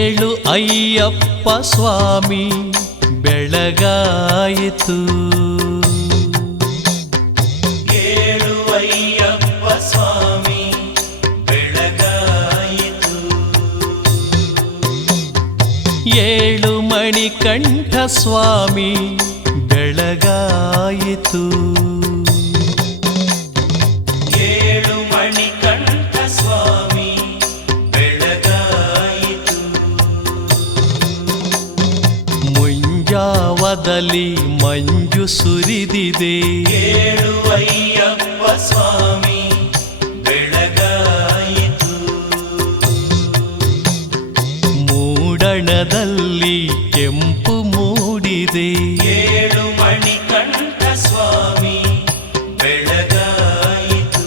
ಏಳು ಅಯ್ಯಪ್ಪ ಸ್ವಾಮಿ ಬೆಳಗಾಯಿತು. ಏಳು ಅಯ್ಯಪ್ಪ ಸ್ವಾಮಿ ಬೆಳಗಾಯಿತು. ಏಳು ಮಣಿಕಂಠ ಸ್ವಾಮಿ ಬೆಳಗಾಯಿತು. ಏಳು ಮಣಿಕಂಠ ಸ್ವಾಮಿ ಬೆಳಗಾಯಿತು. ಮುಂಜಾವದಲ್ಲಿ ಮಂಜು ಸುರಿದಿದೆ. ಏಳು ಅಯ್ಯಪ್ಪ ಸ್ವಾಮಿ ಬೆಳಗಾಯಿತು. ಮೂಡಣದಲ್ಲಿ ಕೆಂಪು ಮೂಡಿದೆ. ಏಳು ಮಣಿಕಂಠ ಸ್ವಾಮಿ ಬೆಳಗಾಯಿತು.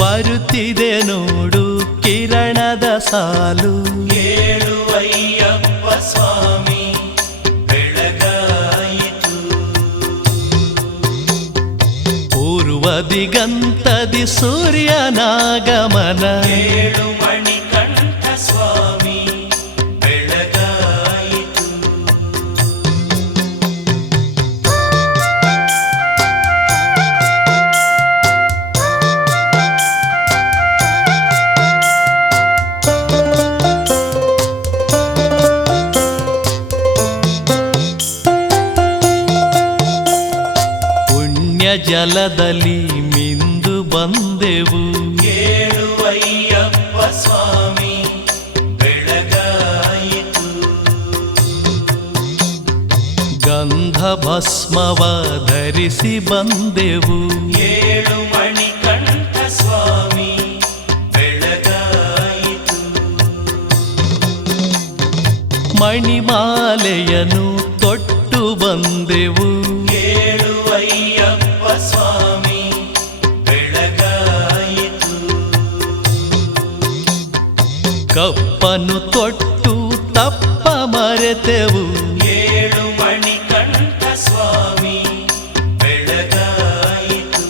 ಬರುತ್ತಿದೆ ನೋಡು ಕಿರಣದ ಸಾಲು. ಏಳು ಅಯ್ಯಪ್ಪ ಸ್ವಾಮಿ ಬೆಳಗಾಯಿತು. ಪೂರ್ವ ದಿಗಂತದಿ ಸೂರ್ಯನಾಗಮನ. ಏಳು ಮಣಿಕಂಠ ಸ್ವಾಮಿ ಬೆಳಗಾಯಿತು. ಪುಣ್ಯ ಜಲದಲ್ಲಿ ಮಿಂದು ಬಂದೆವು. ಏಳು ಅಯ್ಯಪ್ಪ ಸ್ವಾಮಿ ಬೆಳಗಾಯಿತು. ಗಂಧ ಭಸ್ಮವ ಧರಿಸಿ ಬಂದೆವು. ಏಳು ಮಣಿಕಂಠ ಸ್ವಾಮಿ ಬೆಳಗಾಯಿತು. ಮಣಿಮಾಲೆಯನ್ನು ತೊಟ್ಟು ಬಂದೆವು. ಏಳು ಅಯ್ಯಪ್ಪ ಸ್ವಾಮಿ ಬೆಳಗಾಯಿತು. ಕಪ್ಪನ್ನು ತೊಟ್ಟು ತಪ್ಪ ಮರೆತೆವು. ಏಳು ಮಣಿಕಂಠ ಸ್ವಾಮಿ ಬೆಳಗಾಯಿತು.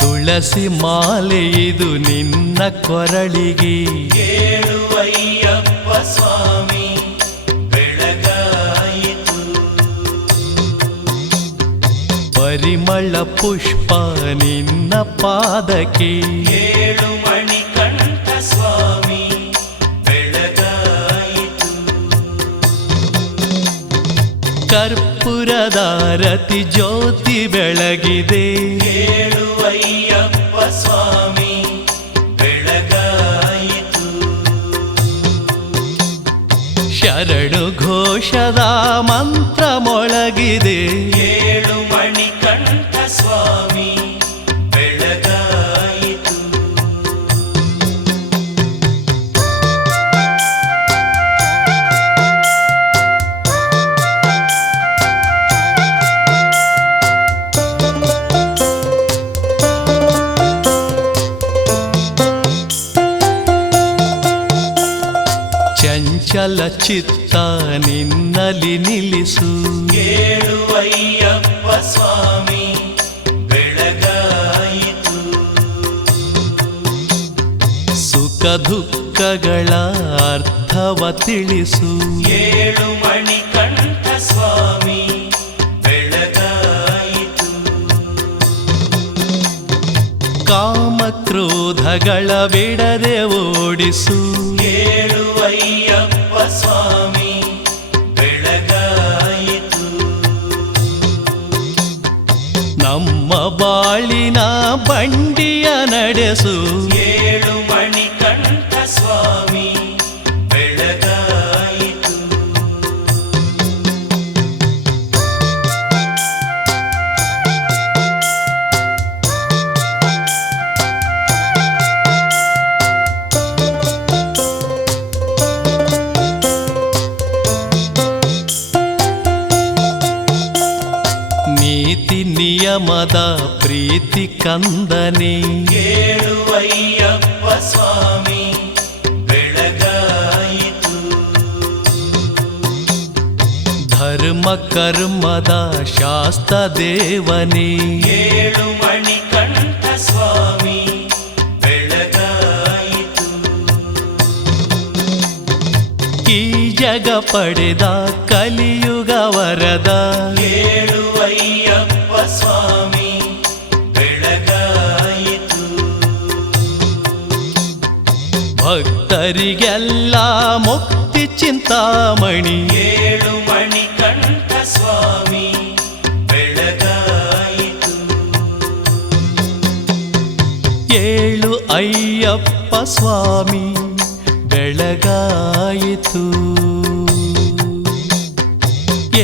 ತುಳಸಿ ಮಾಲೆ ಇದು ನಿನ್ನ ಕೊರಳಿಗೆ. ಏಳು ಅಯ್ಯಪ್ಪ ಸ್ವಾಮಿ ಬೆಳಗಾಯಿತು. ಪರಿಮಳ ಪುಷ್ಪ ನಿನ್ನ ಪಾದಕ್ಕೆ. ಏಳು ಮಣಿಕಂಠ ಸ್ವಾಮಿ ಬೆಳಗಾಯಿತು. ಕರ್ಪೂರದಾರತಿ ಜ್ಯೋತಿ ಬೆಳಗಿದೆ. ಏಳು ಅಯ್ಯಪ್ಪ ಸ್ವಾಮಿ ಬೆಳಗಾಯಿತು. ಶರಣು ಘೋಷದ ಮಂತ್ರ ಮೊಳಗಿದೆ. ಏಳು ಮಣಿಕಂಠ ಸ್ವಾಮಿ ಬೆಳಗಾಯಿತು. ಚಂಚಲ ಚಿತ್ತ ನಿನ್ನಲಿ ನಿಲ್ಲಿಸು. ಏಳು ಅಯ್ಯಪ್ಪ ಸ್ವಾಮಿ ಬೆಳಗಾಯಿತು. ಸುಖ ದುಃಖಗಳ ಅರ್ಥವ ತಿಳಿಸು. ಏಳು ಮಣಿಕಂಠ ಸ್ವಾಮಿ ಬೆಳಗಾಯಿತು. ಕಾಮ ಕ್ರೋಧಗಳ ಬಿಡದೆ ಓಡಿಸು. ಏಳು ಅಯ್ಯಪ್ಪ ಸ್ವಾಮಿ ಬೆಳಗಾಯಿತು. ನಮ್ಮ ಬಾಳಿನ ಬಂಡಿಯ ನಡೆಸು. ಏಳು ಮಣಿಕಂಠ ಸ್ವಾಮಿ ಬೆಳಗಾಯಿತು. ನೀತಿ ನಿಯಮದ ಪ್ರಿಯ ಪ್ರೀತಿ ಕಂದನೆ ಕೇಳುವಯ್ಯಪ್ಪ ಸ್ವಾಮಿ ಬೆಳಗಾಯಿತು ಧರ್ಮ ಕರ್ಮದ ಶಾಸ್ತ್ರ ದೇವನೇ ಏಳು ಮಣಿಕಂಠ ಸ್ವಾಮಿ ಬೆಳಗಾಯಿತು ಈ ಜಗ ಪಡೆದ ಕಲಿಯುಗ ವರದ ಕೇಳುವಯ್ಯಪ್ಪ ಸ್ವಾಮಿ ಬೆಳಗಾಯಿತು ಭಕ್ತರಿಗೆಲ್ಲ ಮುಕ್ತಿ ಚಿಂತಾಮಣಿ ಏಳು ಮಣಿಕಂಠ ಸ್ವಾಮಿ ಬೆಳಗಾಯಿತು ಏಳು ಅಯ್ಯಪ್ಪ ಸ್ವಾಮಿ ಬೆಳಗಾಯಿತು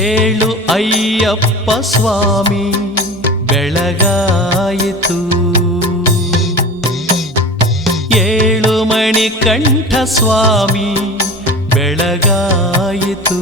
ಏಳು ಅಯ್ಯಪ್ಪ ಸ್ವಾಮಿ ಬೆಳಗಾಯಿತು ಏಳು ಮಣಿಕಂಠ ಸ್ವಾಮಿ ಬೆಳಗಾಯಿತು